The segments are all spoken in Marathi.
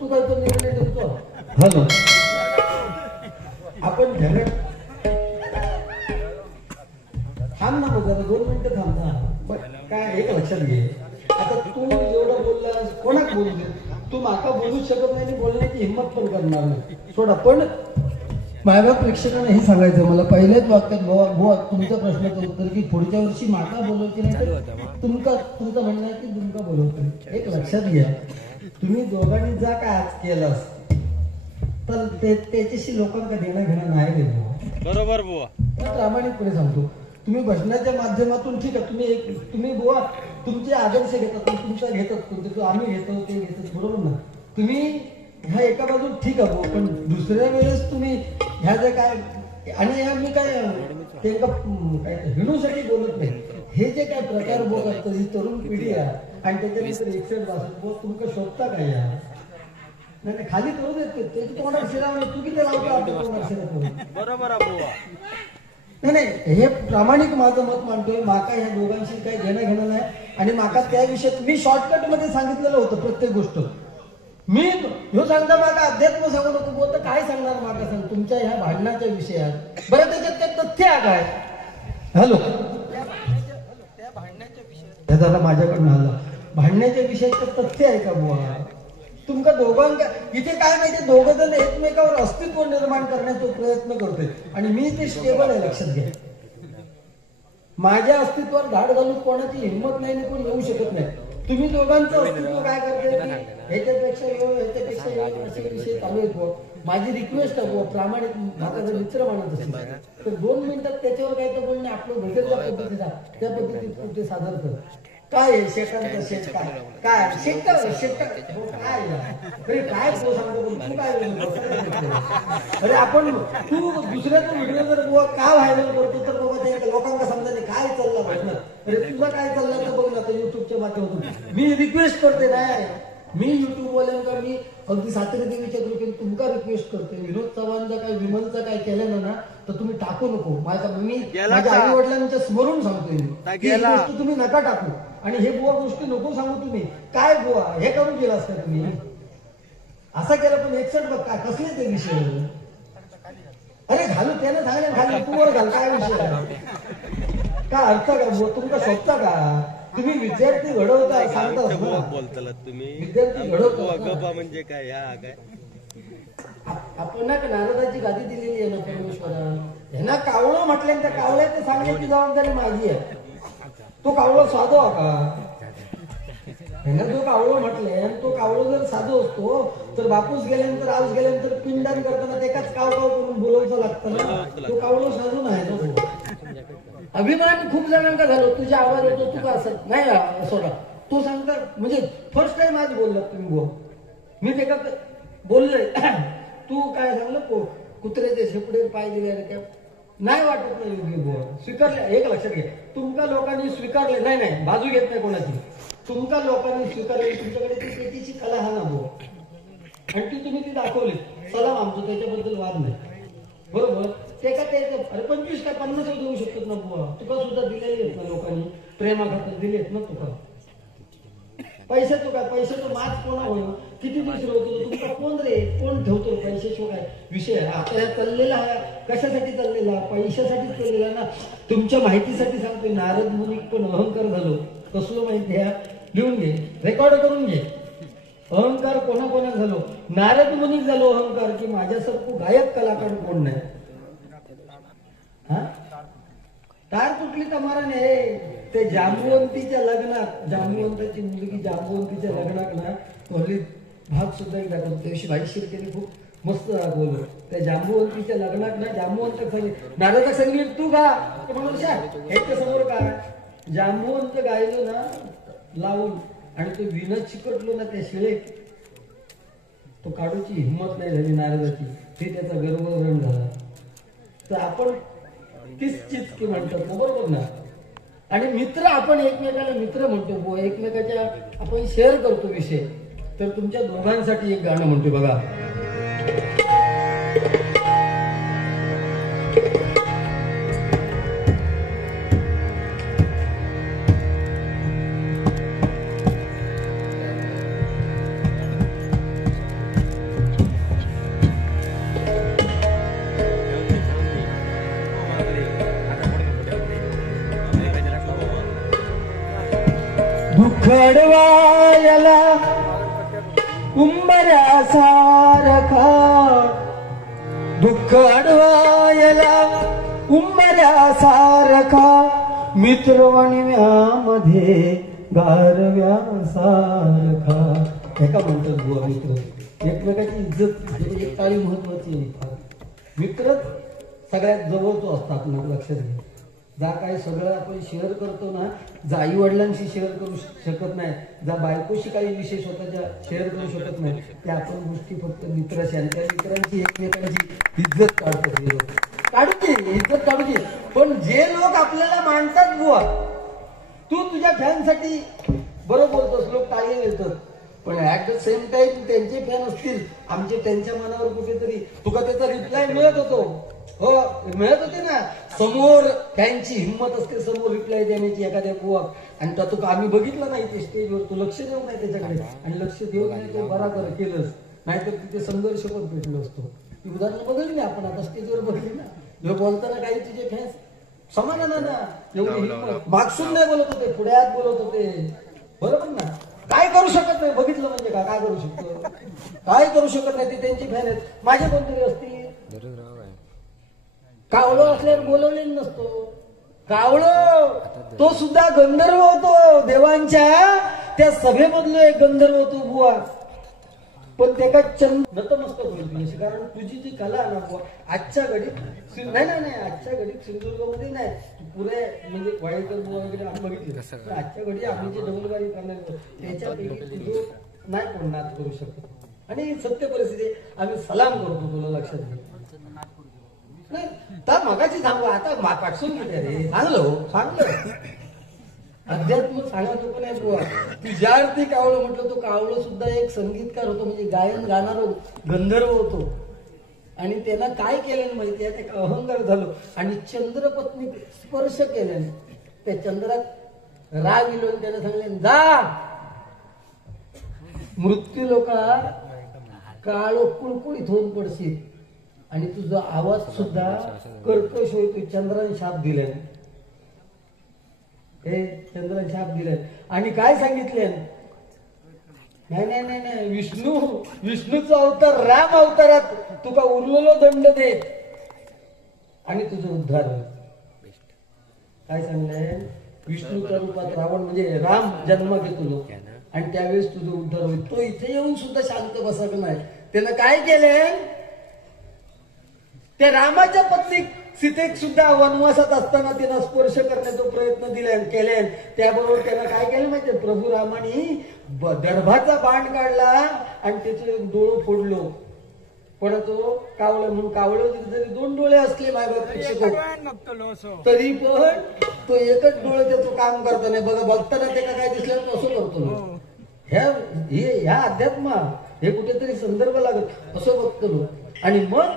तू काय तो निर्णय देतो. हॅलो, आपण झगड थांब ना, जरा 2 मिनिटं थांब ना. काय एक लक्षात घे, आता तू जेवढं बोललास कोणाक बोलू दे, तू माका बोलूच शकत नाही आणि बोलण्याची हिंमत पण करणार नाही. सोडा. पण मायबाप प्रेक्षकांना हे सांगायचं मला पहिल्याच वाक्यात, बुवा तुमच्या प्रश्नाचं उत्तर की पुढच्या वर्षी माका बोलवते नाही तर तुमचं म्हणणं आहे की तुमका बोलवते. एक लक्षात घ्या, तुम्ही दोघांनी जा काय आज केलास तर त्याच्याशी लोकांना देणं घेणं नाही देणं. बरोबर बुवा. प्रामाणिकपणे सांगतो, तुम्ही भजनाच्या माध्यमातून ठीक आहे, तुम्ही बुवा तुमचे आदर्श घेतात, तुमचा घेतात, आम्ही घेतो ते घेतात, बरोबर ना. तुम्ही ह्या एका बाजू ठीक आहे बुवा, पण दुसऱ्या वेळेस तुम्ही ह्या जे काय, आणि मी काय ते हिणूसाठी बोलत नाही, हे जे काय प्रकार बोलत असतं ही तरुण पिढी आहे आणि त्याच्यानंतर 61 वाजत बुवा तुमका शोधता काय या नाही खाली करू देते ते तोंडात शिरावं, तू किती लावतो आपल्या तोंडात शिरा. बरोबर नाही, हे प्रामाणिक माझं मत मांडतोय. माका ह्या दोघांशी काही घेणं घेणं नाही आणि माका त्या विषयात मी शॉर्टकट मध्ये सांगितलेलं होतं प्रत्येक गोष्ट. मी ह्यो सांगता माका अध्यात्म सांगू नको बोलतो, काय सांगणार माका सांग तुमच्या ह्या भांडणाच्या विषयात. बरं त्याच्यात काय तथ्य आहे काय? हॅलो, त्या भांडण्याच्या विषयात दादा माझ्याकडून आला, भांडण्याच्या विषयात तथ्य आहे का बुवा? तुमका दोघांका इथे काय माहिती, दोघ जण एकमेकावर अस्तित्व निर्माण करण्याचा प्रयत्न करतोय आणि मी ते स्टेबल आहे, लक्षात घ्या. माझ्या अस्तित्वावर धाड घालून कोणाची हिंमत नाही आणि कोणी येऊ शकत नाही. तुम्ही दोघांचं अस्तित्व काय करते, ह्याच्यापेक्षा असे विषय चालू आहेत. माझी रिक्वेस्ट आहे प्रामाणिक माझा जर मित्र म्हणत असेल तर 2 मिनिटात त्याच्यावर काय तर बोलणे आपलं भेटेल पद्धतीचा त्या पद्धतीत ते सादर कर. काय शेतांचा शेत काय शेत काय काय सांगतो तू काय. अरे आपण तू दुसऱ्याचा व्हिडिओ जर का व्हायरल करतो तर बाबा ते लोकांना समजा काय चाललं बघणार. अरे तुला काय चाललं तर बघ ना तर युट्यूबच्या माध्यमातून मी रिक्वेस्ट करते. नाही मी युट्यूबवाल्यांका मी अगदी सातेरी देवीच्या कृपेने तुमका रिक्वेस्ट करते, विनोद चव्हाणचा काय विमलचा काय केलं ना तर तुम्ही टाकू नको. मी माझ्या आई वडिलांच्या स्मरून सांगतोय ही गोष्ट तुम्ही नका टाकू आणि हे बुवा गोष्टी नको सांगू. तुम्ही काय बुवा हे करून गेला असता तुम्ही असं केलं. पण 61 बघ काय कसले ते विषय. अरे घालू त्याने सांगले घालू तू वर घाल काय विषय काय अर्थ का तुमका शोधता का? तुम्ही विद्यार्थी घडवता सांगता बोलताला तुम्ही विद्यार्थी घडवता म्हणजे काय काय आपण नारदाची गादी दिलेली आहे ना परमेश्वरा. ह्यांना कावळं म्हटल्यानंतर कावळ्याचं सांगण्याची जबाबदारी माझी आहे. तो कावळं साधो का? ह्यांना जो कावळं म्हटले तो कावळं जर साधो असतो तर बापूस गेल्यानंतर आज गेल्यानंतर पिंडदान करताना एकाच काव करून बोलवचं लागतं ना. तो कावळं साधू नाही तो. अभिमान खूप जणांका झालो, तुझा आवाज येतो तू का असत नाही सोडा तो सांगता म्हणजे फर्स्ट टाइम आज बोलला तुम्ही बुवा. मी ते का बोललोय तू काय सांगलं कुत्र्याचे शेपडे पाय दिले काय नाही वाटत नाही योग्य बुवा. स्वीकारले एक लक्षात घ्या, तुमका लोकांनी स्वीकारले नाही बाजू घेत नाही कोणाची. तुमका लोकांनी स्वीकारले तुमच्याकडे ती पेटीची कला हा ना बुवा आणि ती तुम्ही ती दाखवली सलाम आमचं त्याच्याबद्दल वाद नाही. बरोबर ते का ते अरे 25 काय 50 देऊ शकतात ना बुवा. तुका सुद्धा दिलेली आहेत ना लोकांनी प्रेमाखातर दिली आहेत ना. तुका पैशाचं काय पैशाचं माच कोणा होईल किती दिवस होतो तुमचा कोण रे कोण ठेवतो पैशाशिवाय काय विषय. आता ह्या चाललेला हा कशासाठी चाललेला पैशासाठी चाललेला ना. तुमच्या माहितीसाठी सांगतोय नारद मुनी पण अहंकार झालो कसलो माहिती आहे लिहून घे रेकॉर्ड करून घे. अहंकार कोणा झालो नारद मुनी झालो अहंकार की माझ्यासारखं गायक कलाकार कोण नाही. तार तुटली तमाराने ते जांबुवंतीच्या लग्नात जांबुवंताची मुलगी जांबुवंतीच्या लग्नात ना तोली भाग सुद्धा एक दाखवतो. त्याविषयी भाई शिरकेने खूप मस्त दाखवलं. त्या जांबुवंतीच्या लग्नात ना जांबुवंत नारदा संगीत तू गा म्हणून ह्याच्या समोर का जांबुवंत गायलो ना लावून आणि ते विनत चिकटलो ना त्या शिळे तो काढूची हिंमत नाही झाली नारदाची. ते त्याचा गर्वधरण झाला. तर आपण तीच चिचकी म्हणतात ना बरोबर ना. आणि मित्र आपण एकमेकाला मित्र म्हणतो एकमेकाच्या आपण शेअर करतो विषय. तर तुमच्या दोघांसाठी एक गाणं म्हणतो बघा. अडवायला उंबऱ्यासारखा, दुःख अडवायला उंबऱ्यासारखा, मित्रवणव्यामध्ये गारव्यासारखा. एका म्हणतात बुवा मित्र, एकमेकाची इज्जत एक काळी महत्वाची आहे. मित्रच सगळ्यात जवळचो असतो. आपण लक्षात घ्या, जा काय सगळं आपण शेअर करतो ना, जा आई वडिलांशी शेअर करू शकत नाही, जा बायकोशी काही विषय स्वतःच्या शेअर करू शकत नाही, त्या आपण गोष्टी फक्त मित्राशी, आणि त्या मित्रांची एकमेकांची इज्जत काढतो. काढूची इज्जत काढूची. पण जे लोक आपल्याला मानतात बुवा, तू तुझ्या फॅनसाठी बरोबर बोलतोस, लोक टाळी देतात, पण ऍट द सेम टाइम त्यांचे फॅन असतील आमचे, त्यांच्या मनावर कुठेतरी तुका त्याचा रिप्लाय मिळत होतो. हो मिळत होते ना. समोर फॅनची हिंमत असते समोर रिप्लाय देण्याची एखाद्या बुवा, आणि त्या तुका आम्ही बघितलं नाही ते स्टेजवर, तू लक्ष देऊ नाही त्याच्याकडे, आणि लक्ष देऊ नाही तो बराबर केलंस, नाहीतर तिथे संघर्ष पण भेटलो असतो. ती उदाहरणं बघितली आपण आता स्टेजवर बघली ना. बोलताना काही तुझे फॅन्स समाधान ना, एवढी हिंमत मागसून नाही बोलत होते, पुढ्यात बोलत होते, बरोबर ना. काय करू शकत नाही, बघितलं म्हणजे काय करू शकतो, काय करू शकत नाही. ते त्यांची फॅन आहेत. माझे कोणतरी असतील, कावळो असल्यावर बोलवलेलं नसतो. कावळो तो सुद्धा गंधर्व होतो, देवांच्या त्या सभेमधलो एक गंधर्व होतो बुवा. पण त्याला नतमस्तक होईल तुझ्याशी, कारण तुझी जी कला आहे ना बुवा, आजच्या घडीत नाही नाही नाही आजच्या घडीत सिंधुदुर्गमध्ये नाही, पुरे म्हणजे वाईकर बुवा वगैरे आम्ही बघितले. आजच्या घडी आम्ही जे डबलबारी करणार त्याच्यापैकी तुझं नाही कोण नाच करू शकत. आणि सत्य परिस्थिती आम्ही सलाम करतो तुला, लक्षात घे. नाही तर मगाची सांगू, आता पाठसून घेते रे, सांगलं अध्यात्म सांगत होतो नाही बुवा. तुझ्या अर्थी कावळं म्हटलं, तो कावळं सुद्धा एक संगीतकार होतो, म्हणजे गायन गाणारा गंधर्व होतो. आणि त्याला काय केलं माहिती आहे, त्याला अहंकार झालो आणि चंद्रपत्नी स्पर्श केल्याने त्या चंद्रात राग इलो, त्याला सांगले जा मृत्यू लोका काळो कुळकुळीत होऊन पडशील, आणि तुझा आवाज सुद्धा कर्कश होईल. चंद्राने शाप दिलाय, हे चंद्राने शाप दिलाय. आणि काय सांगितले, नाही नाही नाही नाही विष्णूचा अवतार राम अवतारात तुका उरलेलो दंड दे आणि तुझं उद्धार होईल. काय सांगलंय, विष्णूच्या रूपात रावण म्हणजे राम जन्म घेतो आणि त्यावेळेस तुझं उद्धार होईल. तो इथे येऊन सुद्धा शांत बसत नाही. त्यानं काय केलंय, त्या रामाच्या पत्नी सीतेक सुद्धा वनवासात असताना त्यांना स्पर्श करण्याचा प्रयत्न दिला केले. त्याबरोबर त्याला काय केलं माहितीये, प्रभू रामाने दर्भाचा बाण काढला आणि त्याचे डोळं फोडलो. पण तो कावळं म्हणून, कावळं जरी दोन डोळे असले तरी पण तो एकच डोळे त्याचं काम करतो नाही. बघताना त्याला काय दिसलं कसं करतो, ह्या अध्यात्म हे कुठेतरी संदर्भ लागत असं बघतो. आणि मग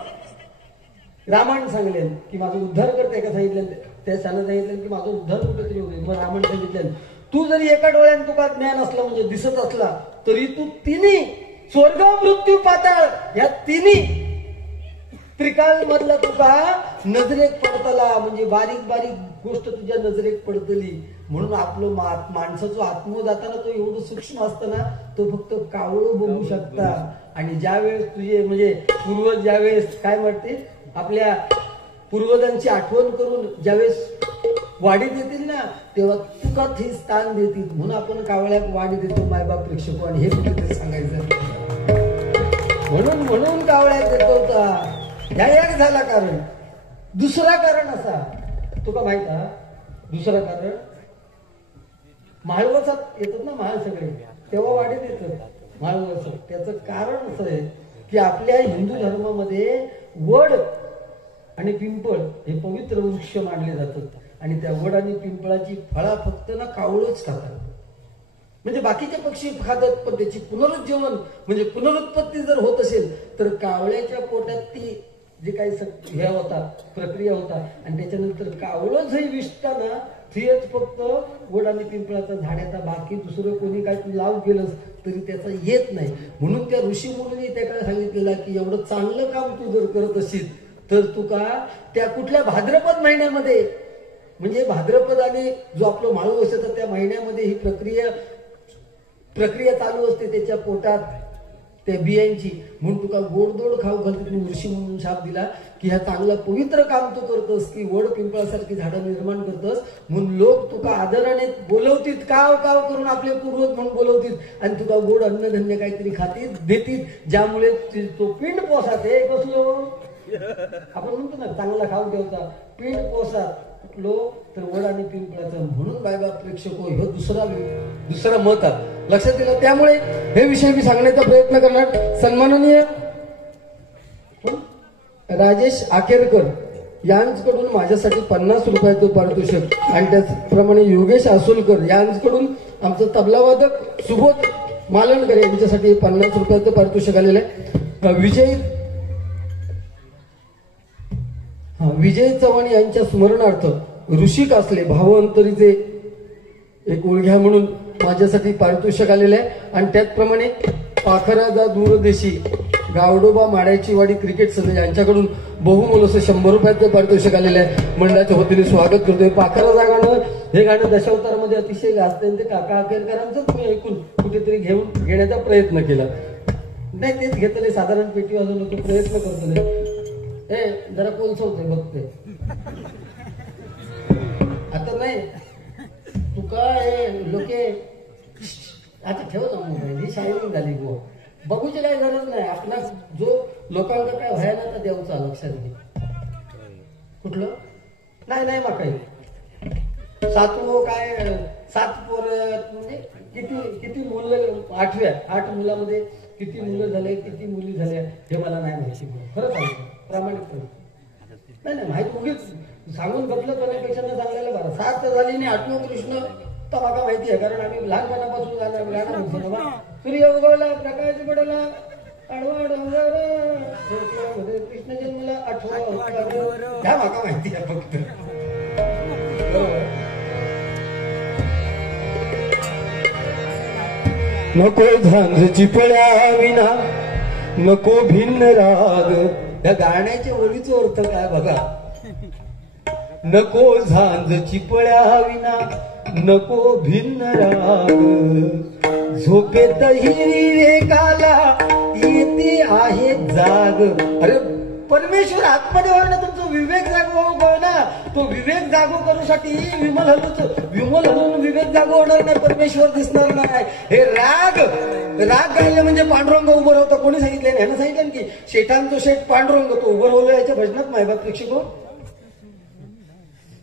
रामाने सांगले की माझं उद्धार करते का सांगितलं, त्या सांगितलं की माझं उद्धार कुठेतरी होईल. मग रामाने सांगितलं तू जरी एका डोळ्याने तुका ज्ञान असलं म्हणजे दिसत असला तरी तू तिन्ही स्वर्ग मृत्यू पाताळ या तिन्ही त्रिकाल मधला तुका नजरेक पडतला, म्हणजे बारीक बारीक गोष्ट तुझ्या नजरेक पडतली. म्हणून आपलं माणसाचं आत्म जाताना तो एवढं सूक्ष्म असताना तो फक्त कावळं बघू शकता. आणि ज्यावेळेस तुझे म्हणजे पूर्वज ज्यावेळेस काय म्हणते आपल्या पूर्वजांची आठवण करून ज्यावेळेस वाढी देतील ना, तेव्हा तुका हे स्थान देतील. म्हणून आपण कावळ्यात वाढी देतो मायबाप प्रेक्षक, आणि हे कुठेतरी सांगायचं म्हणून कावळ्यात देतो होता. ह्या एक झाला कारण. दुसरा कारण असा तुका माहित आहे, दुसरं कारण माळवसात येतात ना महाल सगळे, तेव्हा वाढी देतात माळवसात. त्याचं कारण असं आहे की आपल्या हिंदू धर्मामध्ये वड आणि पिंपळ हे पवित्र वृक्ष मानले जातात. आणि त्या वड आणि पिंपळाची फळा फक्त ना कावळच खातात. म्हणजे बाकीचे पक्षी खातात, पण त्याची पुनरुज्जीवन म्हणजे पुनरुत्पत्ती जर होत असेल तर कावळ्याच्या पोटात ती जे काही हे होता प्रक्रिया होता. आणि त्याच्यानंतर कावळच हे विष्टाना तेच फक्त वड आणि पिंपळाचा झाडाचा, बाकी दुसरं कोणी काय तू लाव केलंस तरी त्याचा येत नाही. म्हणून त्या ऋषी मुनींनी त्याकडे सांगितलेलं की एवढं चांगलं काम तू जर करत असेल तर तुका त्या कुठल्या भाद्रपद महिन्यामध्ये, म्हणजे भाद्रपद आणि जो आपलं माळवस येतं त्या महिन्यामध्ये ही प्रक्रिया प्रक्रिया चालू असते त्याच्या पोटात त्या बियांची, म्हणून तुका गोडदोड खाऊ घालते. तुम्ही ऋषी म्हणून शाप दिला की ह्या चांगलं पवित्र काम तू करतोस, की वड पिंपळासारखी झाडं निर्माण करतोस, म्हणून लोक तुका आदराने बोलवतीत, काव काव करून आपले पूर्वज म्हणून बोलवतीत, आणि तुका गोड अन्नधन्य काहीतरी खातीत देतीत, ज्यामुळे तो पिंड पोसात हे कसलो आपण म्हणतो ना चांगला खाऊ देवता, पिंड पोसात कुठलो तर वड आणि पिंपळाचं. म्हणून बायबा प्रेक्षक हो, दुसरा मत आहे, लक्षात दिलं. त्यामुळे हे विषय मी सांगण्याचा प्रयत्न करणार. सन्माननीय राजेश आकेरकर यांच्याकडून माझ्यासाठी 50 रुपयाचं पारितोषिक, आणि त्याचप्रमाणे योगेश आसोलकर यांच्याकडून आमचं तबलावादक सुबोध मालणकर यांच्यासाठी 50 रुपयाचं पारितोषिक आलेलं आहे. विजय चव्हाण यांच्या स्मरणार्थ ऋषी कासले भावांतरीचे एक ओळघ्या म्हणून माझ्यासाठी पारितोषिक आलेले आहे. आणि त्याचप्रमाणे पाखराजा दूरदेशी गावडोबा माड्याची वाडी क्रिकेट संघ यांच्याकडून बहुमोल असं 100 रुपयाचं पारितोषिक आलेलं आहे. मंडळाच्या वतीने स्वागत करतोय. पाखराजा गाणं हे गाणं दशावतारामध्ये अतिशय गाजतं, ते काका आकेरकरांचंच मी ऐकून कुठेतरी घेण्याचा प्रयत्न केला. नाही तेच घेतले, साधारण पेटी वाजवून होतो, प्रयत्न करतो. जरा कोलसवते बघते आता नाही तू काय लोके आता ठेव ना मोबाईल, ही शायनिंग झाली गो, बघूची काही गरज नाही. आपला जो लोकांना काय व्हायला तर देवचा लक्षात घे. कुठलं नाही माका सातवं काय 7 पोर म्हणजे किती मुलं 8 मुलामध्ये किती मुलं झाले किती मुली झाल्या हे मला नाही माहिती. खरं सांगतो प्रामाणिकपणे, नाही माहिती उगीच सांगून बदलत करण्यापेक्षा न सांगायला बरं. 7 तर झाली नाही, 8वं कृष्ण तर मला माहिती आहे, कारण आम्ही लहानपणापासून गाणं म्हणतो ना, सूर्य उगवला प्रकाश पडला आडवा डोंगर कृष्ण जन्मला 8वं, ह्या माका माहिती आहे फक्त. नको झांजची पळ्या विना नको भिन्न राग, या गाण्याच्या ओळीचा अर्थ काय बघा. नको झांजची पळ्या विना नको भिन्न राग, झोपेत विवेकाला येते आहे जाग. अरे परमेश्वर आतमध्ये होय ना, तुमचा विवेक जागो होय ना, तो विवेक जागो करूसाठी विमल हलून विवेक जागो होणार नाही, परमेश्वर दिसणार नाही. हे राग गायले म्हणजे पांडुरंग उभं राहतं. कोणी सांगितलं ह्यानं सांगितलं की शेठांचं शेठ पांडुरंग तो उभं राहलो याच्या भजनात मायबाप प्रेक्षको.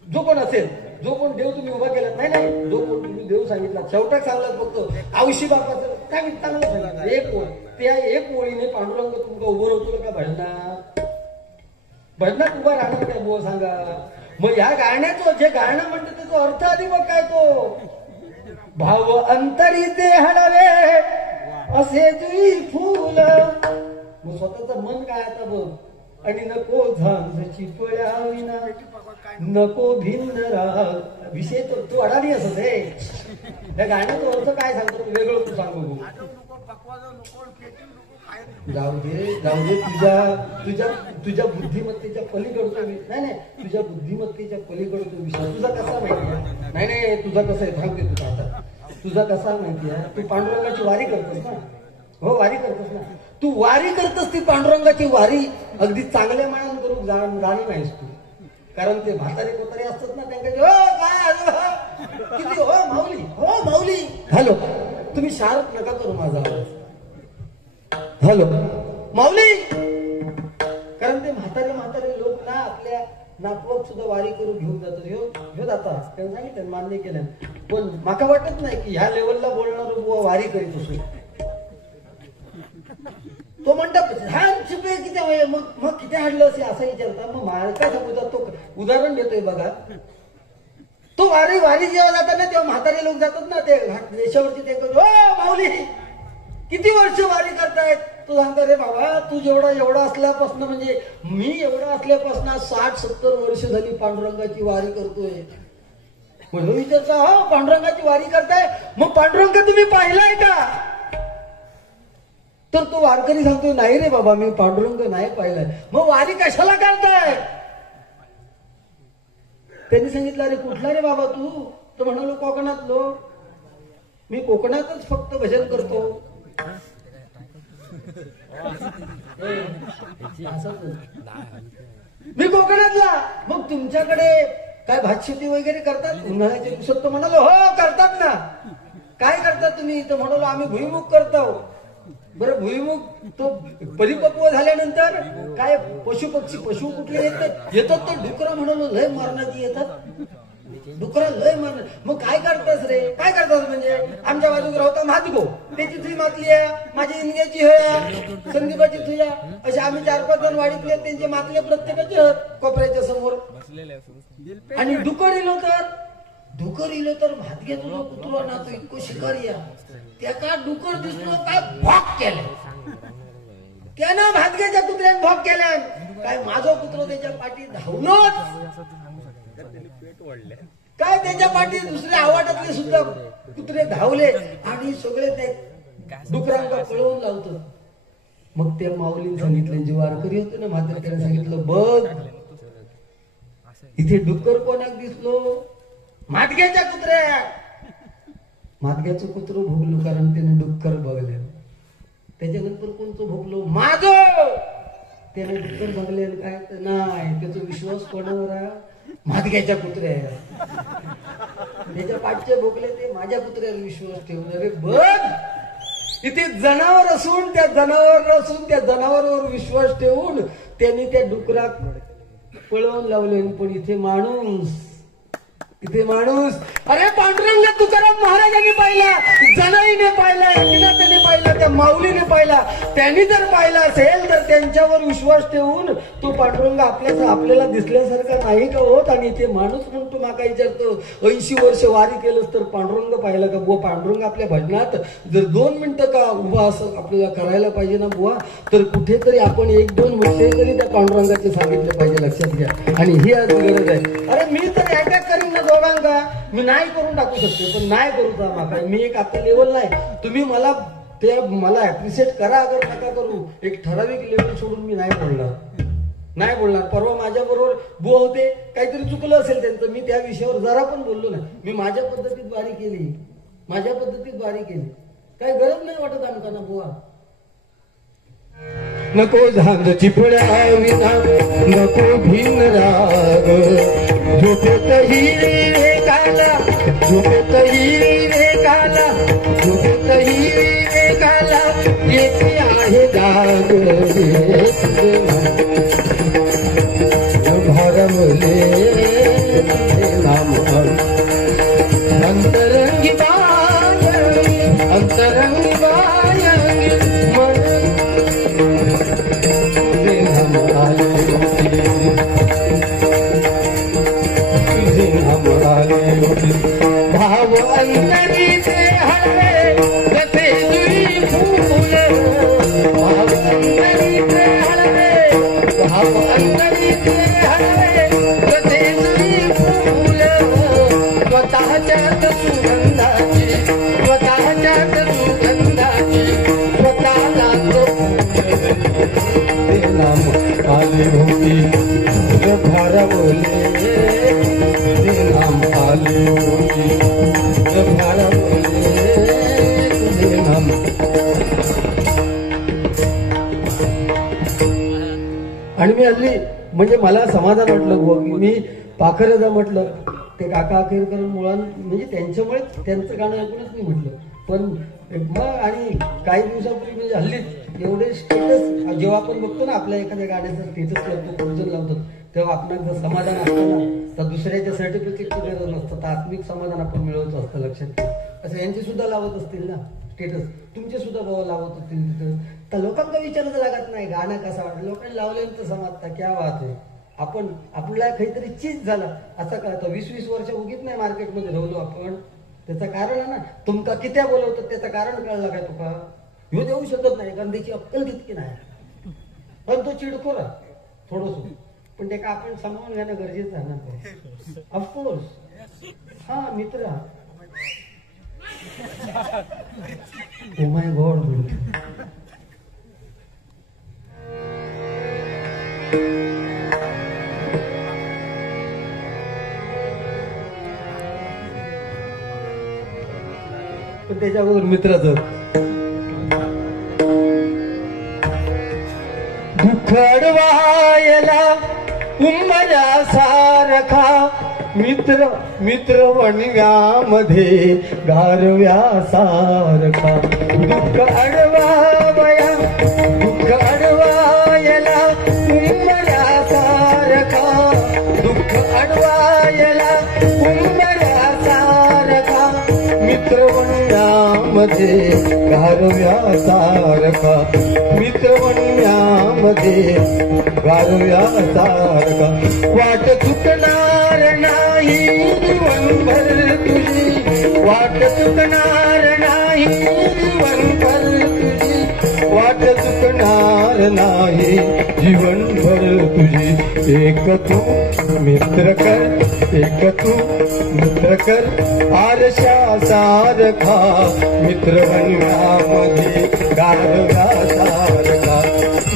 जो कोण असेल, जो कोण देव तुम्ही उभा केलात, नाही जो कोण तुम्ही देव सांगितला, शेवटाक सांगलात फक्त आवशी बापाचं काय चांगलं सांगितलं, एक ओळ, त्या एक ओळीने पांडुरंग तुमका उभं राहतो का भजनात उभा राहणार काय बोल सांगा. मग ह्या गाण्याचं जे गाणं म्हणते त्याचा अर्थ आधी बघ काय, तो भाव अंतरी ते हळवे असे जुई फुल. मग स्वतःच मन काय आता बघ. आणि नको झांजची पळ्या विना नको भिन्न राग, विषय तो अडाणी असत आहे. त्या गाण्याचा अर्थ काय सांगतो वेगळं तू सांगू. जाऊ दे तुझ्या बुद्धिमत्तेच्या पलीकडचा नाही तुझ्या बुद्धिमत्तेच्या पलीकडचा विषय तुझा कसा माहिती आहे. नाही तुझा कसा आहे सांगते तुझा आता. तुझा कसा माहिती आहे, तू पांडुरंगाची वारी करतोस ना. हो वारी करतोस ना, तू वारी करतोस. ती पांडुरंगाची वारी अगदी चांगल्या मानानं करून जाणी नाहीस तू. कारण ते म्हातारे कोतारे असतात ना, त्यांना काय किती हो माऊली हॅलो, तुम्ही शार्प नका करू माझा आवाज. हॅलो माऊली, कारण ते म्हातारे लोक ना आपल्या नातवक सुद्धा वारी करून घेऊन जातात. ह्यो जातात त्यांना सांगितलं, मान्य केलं. पण माका वाटत नाही की ह्या लेवलला बोलणार बुवा वारी करीत असो. तो म्हणतात छान शिकवे किती, मग किती हाडलं असे असं विचारता. मग काय समजतात, तो उदाहरण देतोय बघा. तो वारी जेव्हा जातात ना तेव्हा म्हातारे लोक जातात ना, ते देशावरची ते माऊली किती वर्ष वारी करतायत. तू सांगतो रे बाबा, तू एवढा असल्यापासून, म्हणजे मी एवढा असल्यापासून 60-70 वर्ष झाली पांडुरंगाची वारी करतोय. म्हणून विचारता हो पांडुरंगाची वारी करताय, मग पांडुरंग तुम्ही पाहिलाय का. तर तो वारकरी सांगतोय नाही रे बाबा मी पांडुरंग नाही पाहिलाय. मग वारी कशाला करताय. त्यांनी सांगितलं अरे कुठला रे बाबा तू. तर म्हणालो कोकणातलो. मी कोकणातच फक्त भजन करतो. मी कोकणातला. मग तुमच्याकडे काय भातशेती वगैरे करतात उन्हाळ्याच्या दिवसात? तो म्हणालो हो करतात ना. काय करतात तुम्ही? तर म्हणालो आम्ही भुईमुग करतो. बरं भुईमुग तो परिपक्व झाल्यानंतर काय पशु कुठले येतात तर डुकरं म्हणालो लय मारण्याची येतात. डुकरं लय मारणार. मग काय करतास रे? काय करतात म्हणजे आमच्या बाजूला होता मातगो त्याची थुई मातली आहे, माझी इंग्याची होया, संदीपाची थुया, असे आम्ही 4-5 जण वाढीतले त्यांचे मातले प्रत्येकाचे कोपऱ्याच्या समोर. आणि डुकर इलो तर भातगे तुझा कुत्रा ना तो इतको शिकारी त्या का डुकर दिसलो काय भॉक केलं. त्यानं भातग्याच्या कुत्र्याने भॉक केल्या. काय माझा कुत्र त्याच्या पाठी धावलोच. काय त्याच्या पाठी दुसऱ्या आवाटातले सुद्धा कुत्रे धावले आणि सगळे ते डुकरांना पळवून लावतो. मग त्या माऊलीने सांगितलं, जे वारकरी होते ना म्हातारक्याने सांगितलं, बघ इथे डुक्कर कोणाक दिसलो? मातग्याच्या कुत्र्या. मातग्याचं कुत्र भोगलो कारण त्याने डुक्कर बघले. त्याच्यानंतर कोणतं भोगलो? माझं. त्याने डुक्कर बघले काय तर नाही. त्याचा विश्वास कोणावर आहे? मातग्याच्या कुत्र्या. त्याच्या पाठचे भोगले ते माझ्या कुत्र्यावर विश्वास ठेवून. अरे बघ इथे जनावर असून त्या जनावरावर विश्वास ठेवून त्यांनी त्या डुकरात पळवून लावले. पण इथे माणूस. अरे पांडुरंग तुकाराम महाराजांनी पाहिला, जनाईने पाहिला, एकनाथाने पाहिला, त्या माऊलीने पाहिला. त्यांनी जर पाहिला असेल तर त्यांच्यावर विश्वास ठेवून तो पांडुरंग आपल्याला दिसल्यासारखा नाही का होत? आणि ते माणूस म्हणतो माका विचारतो 80 वर्ष वारी केलंच तर पांडुरंग पाहिला का? बुवा पांडुरंग आपल्या भजनात जर 2 मिनिटं का उभा असं आपल्याला करायला पाहिजे ना बुवा, तर कुठेतरी आपण 1-2 विषय तरी त्या पांडुरंगाचे सांगितले पाहिजे. लक्षात घ्या. आणि ही आज गरज आहे. अरे मी तर अटॅक करीन ना दोघांका, मी नाही करून टाकू शकते पण नाही करू माका. मी एक आता लेवल नाही. तुम्ही मला ऍप्रिशिएट करा अगर नका करू. एक ठराविक लेवल सोडून मी नाही बोलणार. परवा माझ्या बरोबर बुवा होते, काहीतरी चुकलं असेल त्यांचं, मी त्या विषयावर जरा पण बोललो नाही. मी माझ्या पद्धतीत वारी केली. काही गरज नाही वाटत आमका ना बुवा. नको झांज चिपळ्या विना नको भिन राग, झोपेतही वेगाला येथे आहे जाग. भरमले नाम अंतरंगी बायांगी मन भाव अंतरीचे हळवे कसे जुई फूल. भाव अंतरीचे हळवे कसे जुई फूल. स्वतःच्याच सुगंधाची स्वतःला ते नाम आले होती भारवले. ते नाम आले होती भारवले. ते नाम. आणि मी हल्ली म्हणजे मला समाधान वाटलं की मी पाखरेजा म्हटलं ते काका अखेरकर मुळात म्हणजे त्यांच्यामुळे त्यांचं गाणं ऐकूनच मी म्हटलं. पण मग आणि काही दिवसापूर्वी म्हणजे हल्लीच एवढे स्टेटस जेव्हा आपण बघतो ना आपल्या एखाद्या गाण्याचं स्टेटस लावतो, प्रयोजन लावतो, तेव्हा आपणाला जर समाधान असतं ना तर दुसऱ्याच्या सर्टिफिकेटची गरज नसतं, तर आत्मिक समाधान आपण मिळवतो असतं. लक्षात असं यांचे सुद्धा लावत असतील ना स्टेटस, तुमचे सुद्धा भाव लावत असतील तिथं, तर लोकांना विचारायचं लागत नाही गाणं कसं वाटलं. लोकांनी लावल्यानंतर समजता क्या बात आहे. आपण आपल्याला काहीतरी चीज झालं असं कळतं. 20-20 वर्ष उगीच नाही मार्केटमध्ये राहिलो आपण. त्याचं कारण आहे ना, तुमका कित्या बोलवतात त्याचं कारण कळलं काय तुका? ह्यो देऊ शकत नाही कारण त्याची अक्कल तितकी नाही. पण तो चिडखोर थोडस, पण ते का आपण सामावून घेणं गरजेचं आहे ना. ऑफकोर्स हा मित्र. Oh my God. पण त्याच्या अगोदर मित्राचं. दुःख अडवायला उंबऱ्यासारखा मित्र मित्र वणव्यामध्ये गारव्यासारखा. दुःख अडवावया दुःख अडवायला उंबऱ्यासारखा. दुःख अडवायला उंबऱ्यासारखा मित्रवण्यामध्ये गारव्यासारखा. मित्रवण्यामध्ये गारव्यासारखा. वाट चुकणार नाही जीवनभर तुझी. वाट चुकणार नाही जीवनभर तुझी. वाट चुकणार नाही जीवनभर तुझी. एक तू मित्र कर एक तू मित्र कर आरशासारखा. मित्रवण्यामध्ये गारव्यासारखा.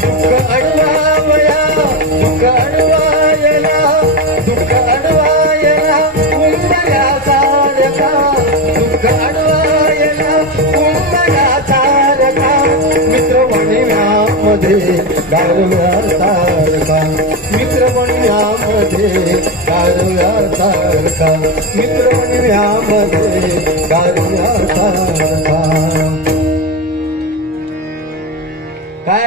दुःख अडवावया दुःख अडवायला दुःख अडवायला उंबऱ्यासारखा. दुःख अडवायला उंबऱ्यासारखा मित्रवण्यामध्ये गारव्यासारखा. मित्रवण्यामध्ये गारव्यासारखा. मित्रवण्यामध्ये गारव्यासारखा. काय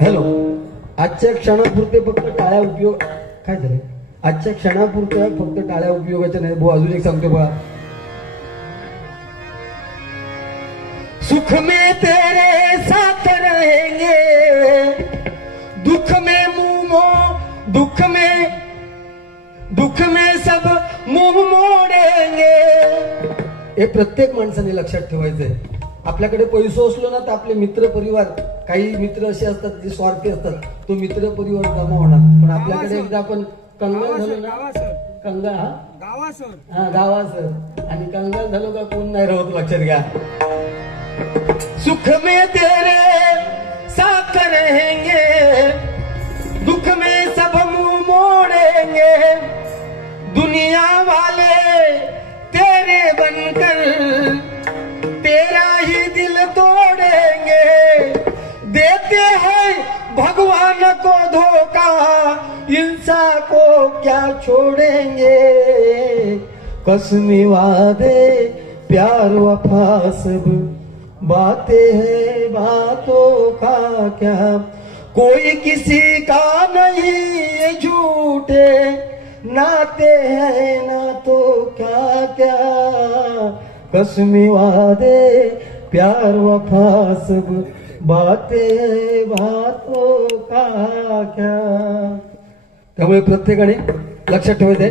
हॅलो, आजच्या क्षणापुरते फक्त टाळ्या उपयोग. काय झालं आजच्या क्षणापुरत्या फक्त टाळ्या उपयोगाच्या नाही. भाऊ अजून एक सांगतो बघा. सुख में तेरे साथ रहेंगे दुख में दुख में सब मुंह मोडेंगे. हे प्रत्येक माणसाने लक्षात ठेवायचंय. आपल्याकडे पैसो असलो ना तर आपले मित्र परिवार, काही मित्र असे असतात जे स्वार्थी असतात, तो मित्र परिवार जमा होणार. पण आपल्याकडे एकदा आपण कंगाल झालो ना, कंगाल हा गावासर आणि कंगाल झालो का कोण नाही राहत. लक्षात घ्या. सुख में तेरे साथ रहेंगे दुख में सब मुंह मोड़ेंगे. दुनिया वाले तेरे बनकर तेरा ही दिल तोड़ेंगे. देते हैं भगवान को धोखा इंसान को क्या छोड़ेंगे. कसमी वादे प्यार वफा सब बातें हैं बातों का क्या. कोई किसी का नहीं झूठे नाते हैं ना तो क्या क्या. कसमी वादे प्यार वफा सब बातें बातों का क्या. त्यामुळे प्रत्येकाने लक्षात ठेवायचंय.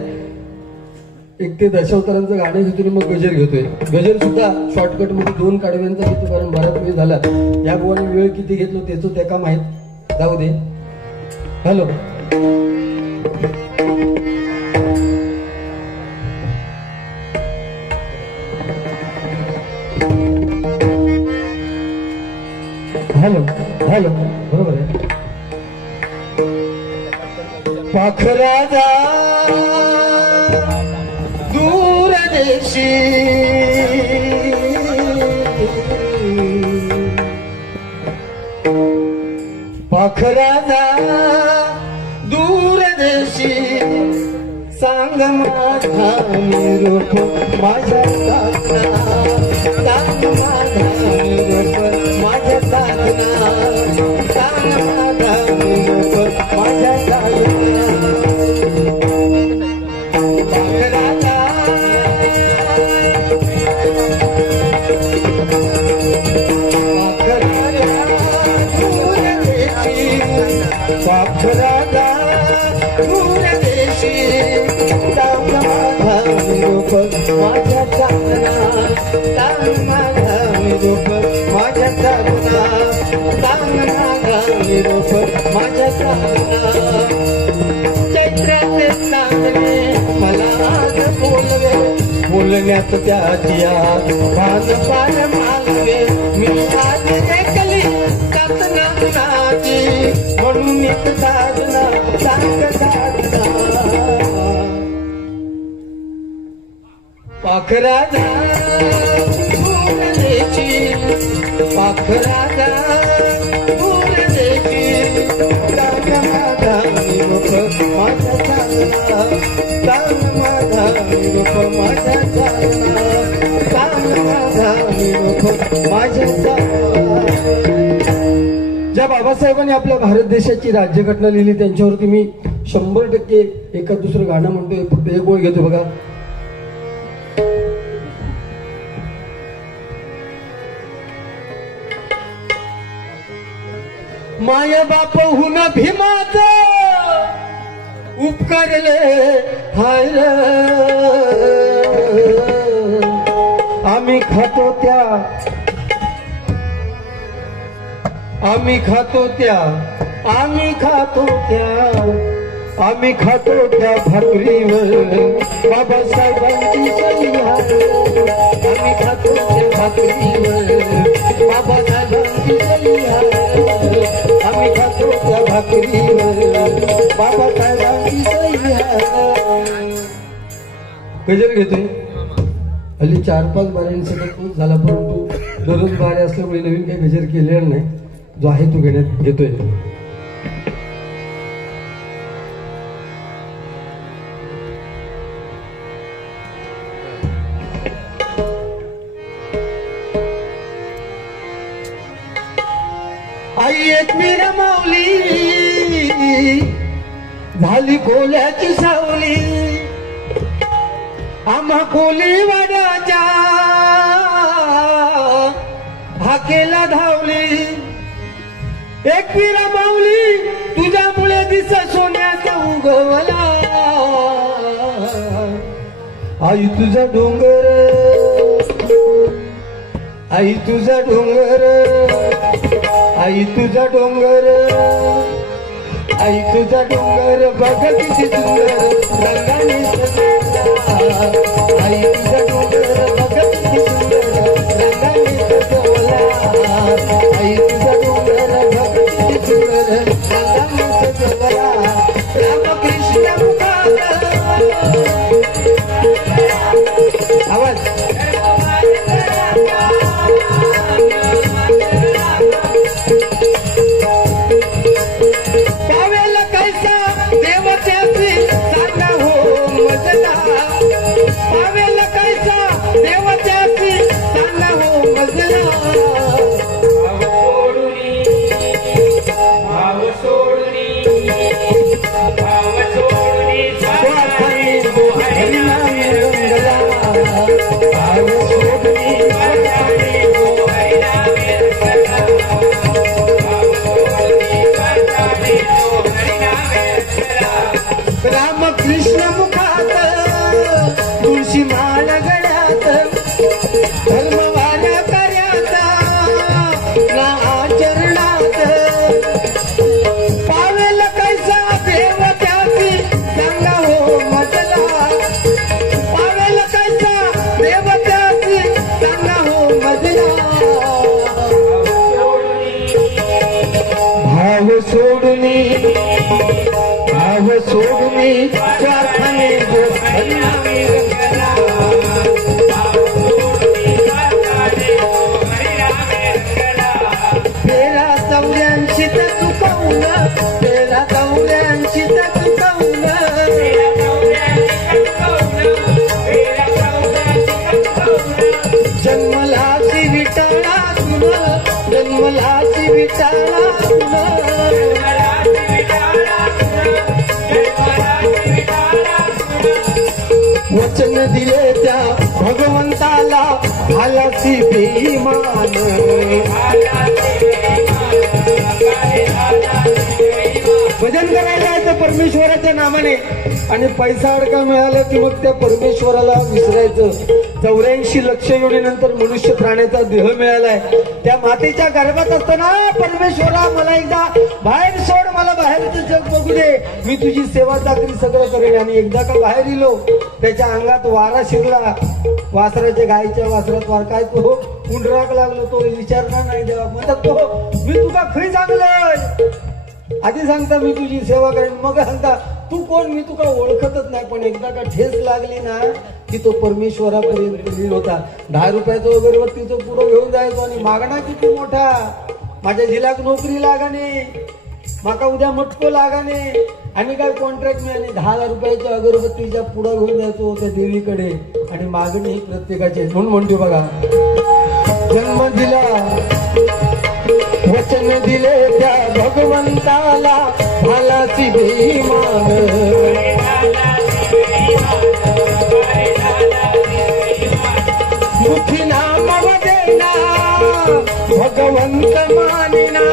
एक ते दशावतारांचं गाणं घेतो मग गजर घेतोय. गजर सुद्धा शॉर्टकट मध्ये 2 काढव्यांचा घेतो, कारण बराच वेळ झाला. या गोवाने वेळ किती घेतलो त्याचं त्या का माहित. जाऊ दे. हॅलो, हॅलो हॅलो बरोबर आहे. पाखराजा दूर देशी पाखराजा दूर देशी सांग माझा निरोप माझ्या साधना. सांग माझा निरोप माझ्या साधना. सांग माझा निरोप माझ्या साधना. पाखराजा पाखराजा दूर देशी सांग माझा निरोप माझ्या साधना. सांग माझा निरोप माझ्या साधना. सांग माझा निरोप माझ्या साधना. चैत्राचे चांदणे मला आज बोलवे बोलण्यात त्याच्या पान पान मागवे. मी आज एकली साधना कुणाची म्हणून एक साधना सांग साधना. पाखराजा पाखराचा दूर देखी तान माझा निरोप माझा चालला तान माझा निरोप माझा चालला तान माझा निरोप माझा चालला. ज्या बाबासाहेबांनी आपल्या भारत देशाची राज्यघटना लिहिली त्यांच्यावरती मी 100% एका दुसरं गाणं म्हणतोय. फक्त एक ओळ घेतो बघा. माया बापहून भीमाच उपकारले हाय रे. आम्ही खातो त्या आम्ही खातो त्या भाकरीवर बाबासाहेबांची सही आहे. आम्ही खातो त्या भाकरीवर बाबासाहेबांची सही आहे. आम्ही खातो त्या भाकरीवर बाबासाहेबांची सही आहे. गजर घेतोय. हल्ली 4-5 बाऱ्यांसकट झाला, परंतु दररोज बारे असल्यामुळे नवीन काही गजर केलेला नाही. जो आहे तो घेतोय. आई एक मीरा माऊली झाली कोल्याची सावली. आम्हा कोली वाड्याच्या हाकेला धावली. एक मीरा माऊली तुझ्यामुळे दिस सोन्याचा उगवला. आई तुझा डोंगर आई तुझा डोंगर आई तुझा डोंगर आई तुझा डोंगर बघ किती सुंदर रंगाने सजवला. आई तुझा डोंगर बघ किती सुंदर रंगाने सजवला. आई तुझा डोंगर बघ किती सुंदर रंगाने सजवला. रामकृष्ण मुखात आवाज पावेला कैसा देवत्याची सांगा हो मजला. पावेला कैसा देवत्याची सांगा हो मजला. स्वार्थाने तो हरिनामी रंगला. भाव सोडून रामकृष्ण मुखात तुळशी माळ गळ्यात धर्मवाल्या कार्याचा ना आचरणात. पावेल कैसा देव त्याची सांगा हो मजला. पावेल कैसा देव त्याची सांगा हो मजला. भाव सोडून स्वार्थाने जो हरिनामी रंगला. फेरा 84 चुकवून फेरा 84 चुकवून जन्मलासी विटाळा तुन जन्मलासी विटाळा तुन. वचन दिले त्या भगवंताला झालासी बेईमान. भजन करायला जायचं परमेश्वराच्या नामाने आणि पैसा अडका मिळाला की मग त्या परमेश्वराला विसरायचं. 84 लक्ष योनीनंतर मनुष्य प्राण्याचा देह मिळालाय. त्या मातेच्या गर्भात असताना परमेश्वरा मला एकदा बाहेर सोड, मला बाहेरचं जग बघू दे, मी तुझी सेवा चाकरी सगळं करेन. आणि एकदा का बाहेर इलो त्याच्या अंगात वारा शिरला. वासराच्या गायीच्या वासरात वार काय तो उंडराक लागलो. तो विचारणार नाही देवा म्हणतात तो मी तुका खरी चांगलं आधी सांगता मी तुझी सेवा करेन, मग सांगता तू कोण, मी तुका ओळखतच नाही, पण एकदा का ठेस लागली ना की तो परमेश्वरापर्यंत लीन होता. 10 रुपयाचं अगरबत्तीचं पुढं घेऊन जायचो आणि मागणा किती मोठा, माझ्या जिल्ह्यात नोकरी लागाने, माका उद्या मटको लागाने आणि काय कॉन्ट्रॅक्ट मिळाले. 10 रुपयाच्या अगरबत्तीच्या पुढं घेऊन जायचो त्या देवीकडे आणि मागणी ही प्रत्येकाची. म्हणून म्हणतो बघा, जन्म दिला वचन दिले त्या भगवंताला, भालाची बेईमान मुखी नाम देना भगवंत मानिना.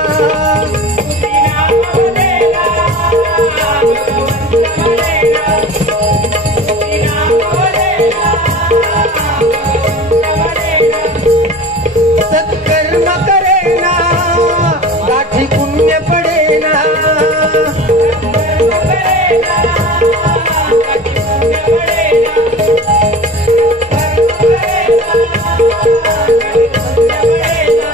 सत्कर्म करेना गाठी पुण्य पडेना.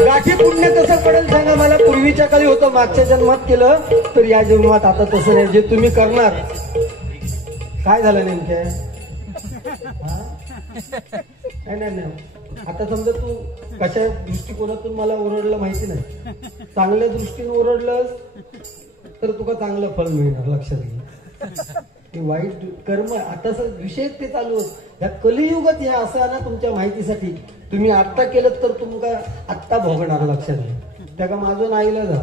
गाठी पुण्य कसं पडेल सांगा मला. पूर्वीच्या काळी होतं, मागच्या जन्मात केलं तर या जन्मात. आता तसं नाही, जे तुम्ही करणार. काय झालं नेमके? नाही, आता समजा तू कशा दृष्टिकोनातून मला ओरडलं माहिती नाही, चांगल्या दृष्टीने ओरडलंस तर तुका चांगलं फळ मिळणार, लक्षात घे. वाईट कर्म आता विषय ते चालू होत. या कलियुगात हे असं आहे ना, तुमच्या माहितीसाठी तुम्ही आत्ता केलं तर तुमका आत्ता भोगणार, लक्षात घ्या. त्या का माझं नाईला जा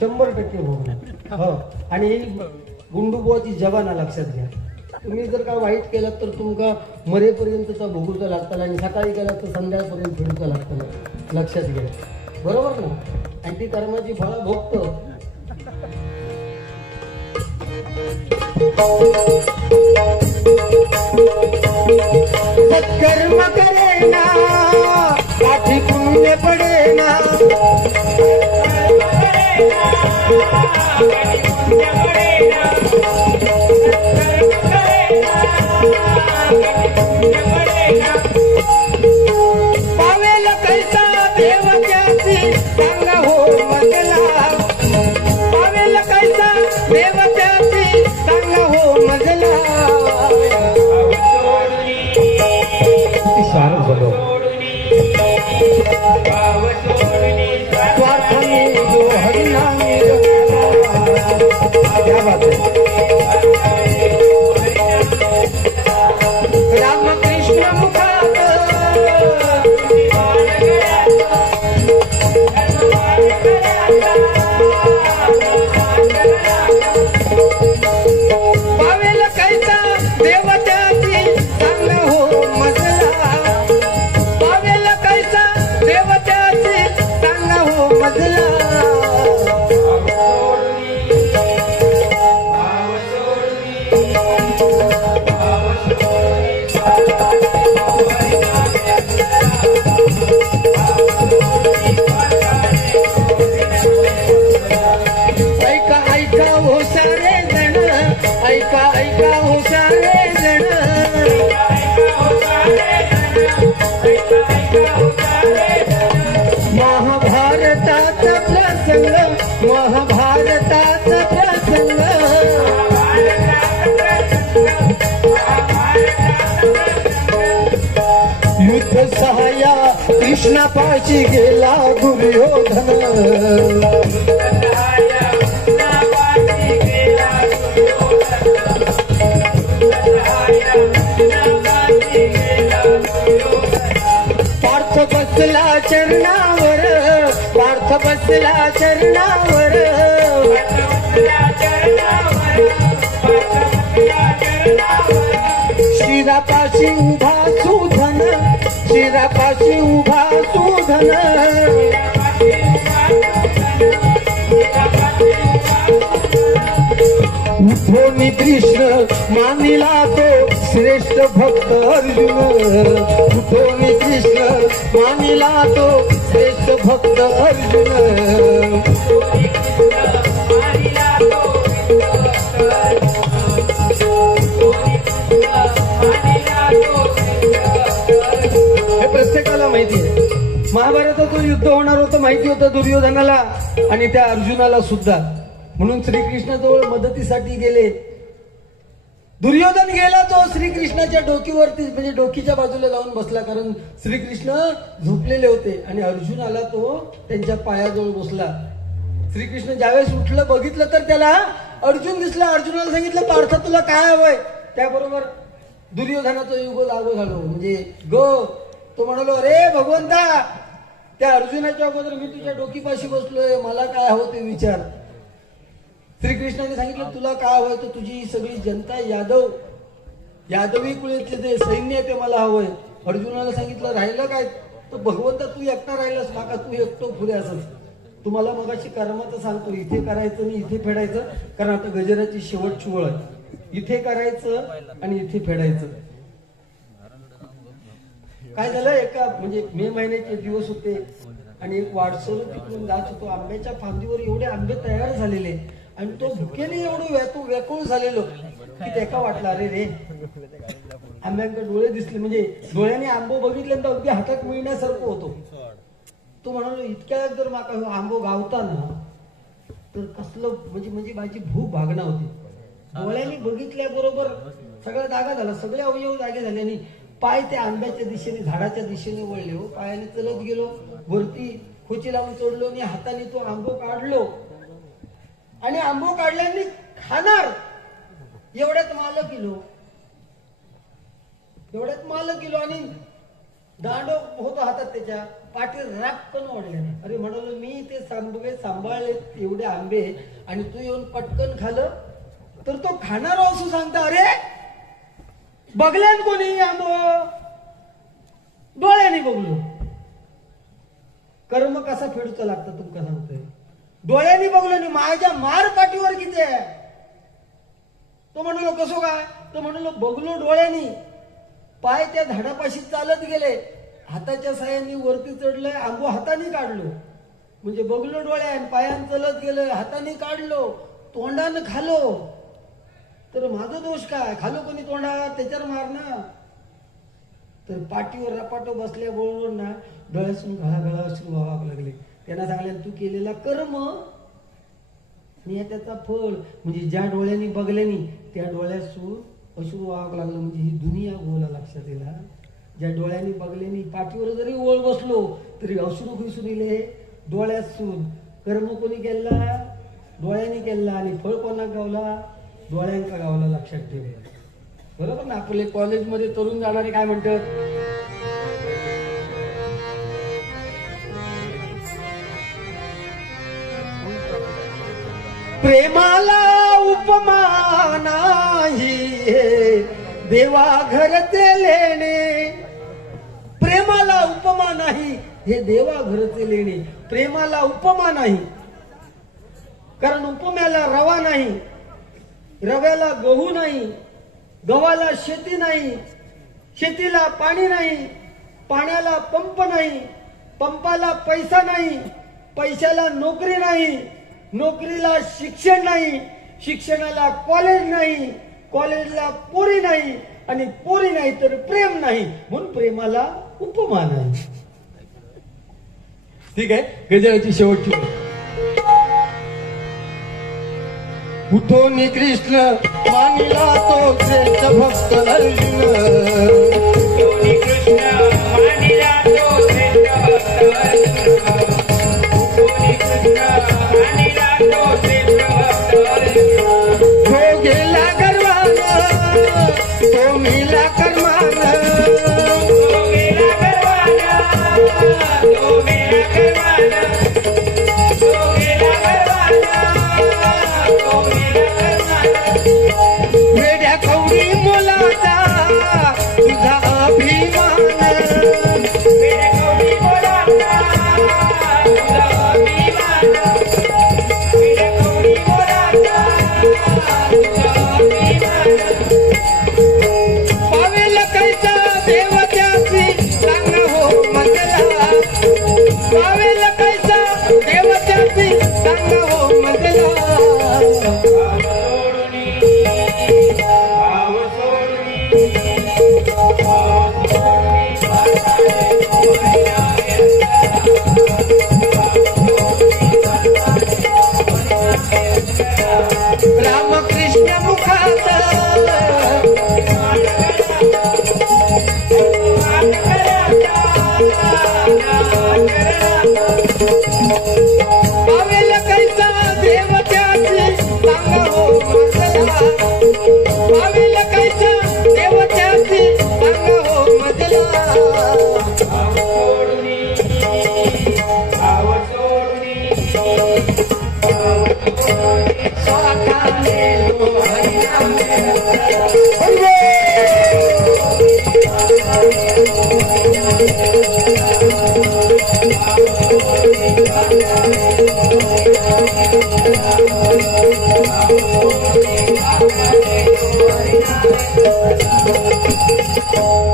100% भोगणार. हो, आणि ही गुंडूबुवाची जवाना, लक्षात घ्या. तुम्ही जर का वाईट केलं तर तुमका मरेपर्यंतचा भोगूचा लागताना आणि सकाळी केला तर संध्याकाळपर्यंत फेडूचा लागताना, लक्षात घ्या. बरोबर ना? आणि ती कर्माची फळं भोगतो. सत्कर्म करेना गाठी पुण्य पडेना. पावेल कैसा देव त्याची सांगा हो मजला. पावेल कैसा देव त्याची सांगा हो मजला. शारद बोलो स्वार्थाने जो हरिनामी. क्या बात है. रामकृष्ण मुखात पावेल कैसा देव त्याची सांग हो मजला. पावेल कैसा देव त्याची सांग हो मजला. ऐका हो सारे जण, ऐका हो सारे जण. महाभारतात प्रसंग, महाभारतात प्रसंग. युद्ध सहाया कृष्णापाशी गेला दुर्योधन. पार्थ बसला चरणावर, पार्थ बसला चरणावर. शिरापाशी उभा सुधन, शिरापाशी उभा सुधन. उद्धवनी कृष्ण मानिला तो श्रेष्ठ भक्त अर्जुन. उद्धवनी कृष्ण मानिला तो श्रेष्ठ भक्त अर्जुन. हे प्रत्येकाला माहिती आहे. महाभारताचं युद्ध होणार होतं माहिती होतं दुर्योधनाला आणि त्या अर्जुनाला सुद्धा. म्हणून श्रीकृष्णाजवळ मदतीसाठी गेले दुर्योधन गेला तो श्रीकृष्णाच्या डोकीवरती म्हणजे डोकीच्या बाजूला लावून बसला, कारण श्रीकृष्ण झोपलेले होते आणि अर्जुन आला तो त्यांच्या पायाजवळ बसला. श्रीकृष्ण ज्यावेळेस उठलं बघितलं तर त्याला अर्जुन दिसला. अर्जुनाला सांगितलं पार्थ तुला काय हवंय. त्याबरोबर दुर्योधनाचं युग लागू झालं. म्हणजे तो म्हणालो अरे भगवंता त्या अर्जुनाच्या अगोदर मी तुझ्या डोकीपाशी बसलोय, मला काय हवं ते विचार. श्रीकृष्णाने सांगितलं तुला काय हवंय तर तुझी सगळी जनता यादवी कुळातले जे सैन्य आहे ते मला हवंय. अर्जुनाला सांगितलं राहिलं काय तर भगवंता तू एकटा राहिलास माका तू एकटो पुढे असं. तुम्हाला मगाशी कर्माचं सांगतो इथे करायचं आणि इथे फेडायचं, कारण आता गजराची शेवटची ओळ आहे. इथे करायचं आणि इथे फेडायचं. काय झालं एका म्हणजे मे महिन्याचे दिवस होते आणि एक वाडसर तिकडून जात होतो. आंब्याच्या फांदीवर एवढे आंबे तयार झालेले आणि तो भुकेने एवढं व्याकुळ झालेलो की त्याका वाटला अरे रे आंब्यांकडे डोळे दिसले, म्हणजे डोळ्याने आंबो बघितल्यानंतर अगदी हातात मिळण्यासारखं होतो. तो म्हणालो इतक्या जर माका आंबो गावता ना तर कसलं म्हणजे माझी भूक भागणा होती. डोळ्यांनी बघितल्याबरोबर सगळा जागा झाला, सगळे अवयव जागे झाले आणि पाय त्या आंब्याच्या दिशेने झाडाच्या दिशेने वळले. हो पायाने चलत गेलो, वरती खोची लावून चढलो आणि हाताने तो आंबो काढलो आणि आंबो काढल्याने खाणार एवढ्यात माल किलो आणि दांडो होतो हातात त्याच्या पाठी रापकन ओढले. अरे म्हणालो मी ते सांभाळले एवढे आंबे आणि तू येऊन पटकन खाल्लं तर तो खाणार असू सांगता अरे बघल्यान कोणी आंबो डोळ्याने बघलो. कर्म कसा फेडूचा लागतं तुमका सांगतोय. डोळ्यांनी बघलो नाही माझ्या मार पाठीवर किती आहे. तो म्हणलो कसो काय तो म्हणलो बघलो डोळ्यांनी. पाय त्या झाडापाशी चालत गेले, हाताच्या साह्याने वरती चढलंय, आंबो हाताने काढलो. म्हणजे बघलो डोळ्यान पायान चलत गेलं, हाताने काढलो, तोंडानं खालो. तर माझा दोष काय, खालो कोणी तोंडात त्याच्यावर मारणं. तर पाठीवर रपाटो बसल्याबरोबर ना डोळ्यातून घळाघळा अश्रू व्हावं लागले. त्यांना सांगले तू केलेला कर्म आणि त्याचा फळ. म्हणजे ज्या डोळ्यांनी बघल्यानी त्या डोळ्यातून अश्रू व्हावं लागलं. म्हणजे ही दुनिया गोला लक्षात येईल. ज्या डोळ्यांनी बघल्यानी पाठीवर जरी ओळ बसलो तरी अश्रू घुसून इले डोळ्यातून. कर्म कोणी केला डोळ्यांनी केला आणि फळ कोणा गावला डोळ्यांचा गावला. लक्षात ठेव बरोबर ना. आपले कॉलेजमध्ये तरुण जाणारे काय म्हणतात प्रेमाला उपमा नाही देवा घरचे लेणे. प्रेमाला उपमा नाही हे देवा घरचे लेणे. प्रेमाला उपमा नाही कारण उपम्याला रवा नाही, रव्याला गहू नाही, गव्हाला शेती नाही, शेतीला पाणी नाही, पाण्याला पंप नाही, पंपाला पैसा नाही, पैशाला नोकरी नाही, नोकरीला शिक्षण नाही, शिक्षणाला कॉलेज नाही, कॉलेजला पोरी नाही आणि पोरी नाही तर प्रेम नाही, म्हणून प्रेमाला उपमा नाही. ठीक आहे. गजराची शेवटची उठोनी कृष्ण मानिला तो श्रेष्ठ भक्त अर्जुन. उठोनी कृष्ण मानिला तो श्रेष्ठ भक्त अर्जुन. उठोनी कृष्ण मानिला तो श्रेष्ठ भक्त अर्जुन. तो गेला गर्वानं तो मिला कर्मानं. तो गेला गर्वानं तो मिला कर्मानं. तो गेला वेड्या कवडी मुलाचा तुझा अभिमान. वेड्या कवडी मुलाचा तुझा अभिमान. वेड्या कवडी मुलाचा तुझा अभिमान. पावेल कैसा देवत्याची सांग हो मजला. पावेल कैसा देवत्याची सांग हो मजला.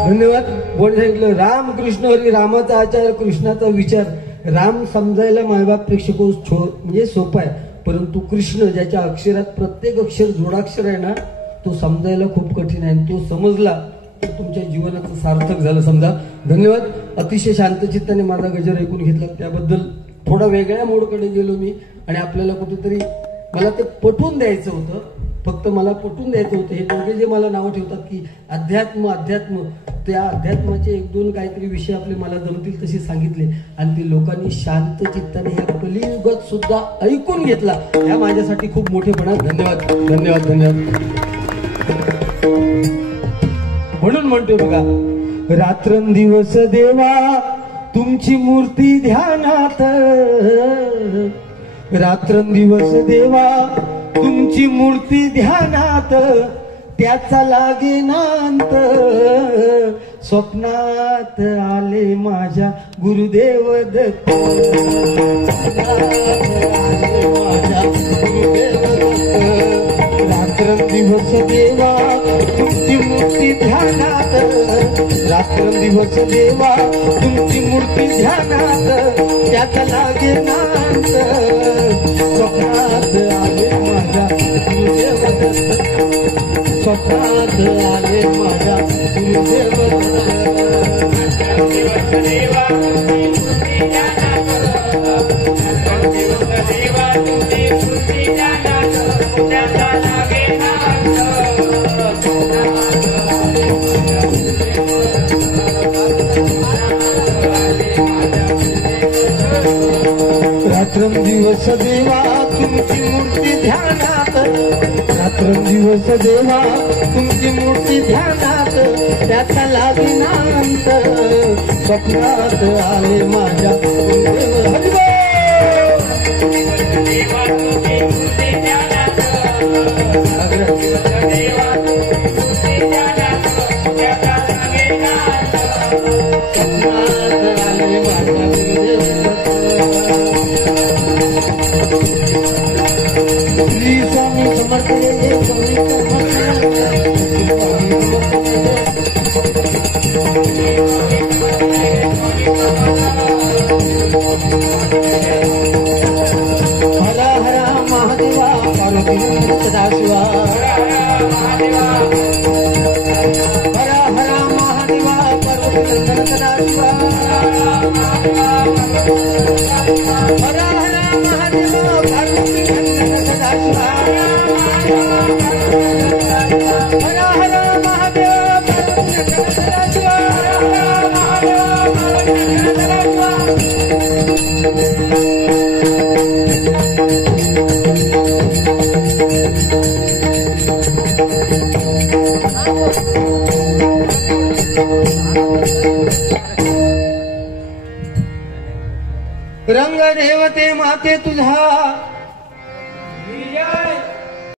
धन्यवाद. बोल सांगितलं राम कृष्ण हरी, रामाचा आचार कृष्णाचा विचार. राम समजायला मायबाप प्रेक्षको म्हणजे सोपा आहे, परंतु कृष्ण ज्याच्या अक्षरात प्रत्येक अक्षर जोडाक्षर आहे ना, तो समजायला खूप कठीण आहे. तो समजला तर तुमच्या जीवनाचं सार्थक झालं समजा. धन्यवाद. अतिशय शांतचित्ताने माझा गजर ऐकून घेतला त्याबद्दल. थोडा वेगळ्या मोडकडे गेलो मी आणि आपल्याला कुठेतरी मला ते पटवून द्यायचं होतं. फक्त मला पटवून द्यायचं होतं. हे दोघे जे मला नावं ठेवतात की अध्यात्म अध्यात्म, त्या अध्यात्माचे एक दोन काहीतरी विषय आपले मला जमतील तसे सांगितले आणि ते लोकांनी शांत चित्ताने ह्या कलियुगात सुद्धा ऐकून घेतला. ह्या माझ्यासाठी खूप मोठेपणा. धन्यवाद धन्यवाद धन्यवाद. म्हणून म्हणतोय बघा, रात्रंदिवस देवा तुमची मूर्ती ध्यानात, रात्रंदिवस देवा तुमची मूर्ती ध्यानात, त्याचा लागे नांत. स्वप्नात आले माझ्या गुरुदेव दत्त, माझ्या गुरुदेव दत्त. रात्रंदिवस देवा तुमची मूर्ती ध्यानात, रात्रंदिवस देवा तुमची मूर्ती ध्यानात, त्याचा लागे नांत. स्वप्नात आले माझ्या गुरुदेव दत्त, स्वप्नात आले माझ्या गुरुदेव रात्रंदिवस देवा तुमची मूर्ती ध्यानात, रात्रंदिवस देवा तुमची मूर्ती ध्यानात, त्याचा लागे नांत. स्वप्नात आले माझ्या गुरुदेव हरिदेव. श्री स्वामी समर्थ हर हर महादेवा पार्वती सदाशिवा, हर हर महादेवा पार्वती सदाशिवा, हर हर महादेवा पार्वती सदाशिवा, हर हर महादेव पार्वती सदाशिवा. रंग देवते माते तुझा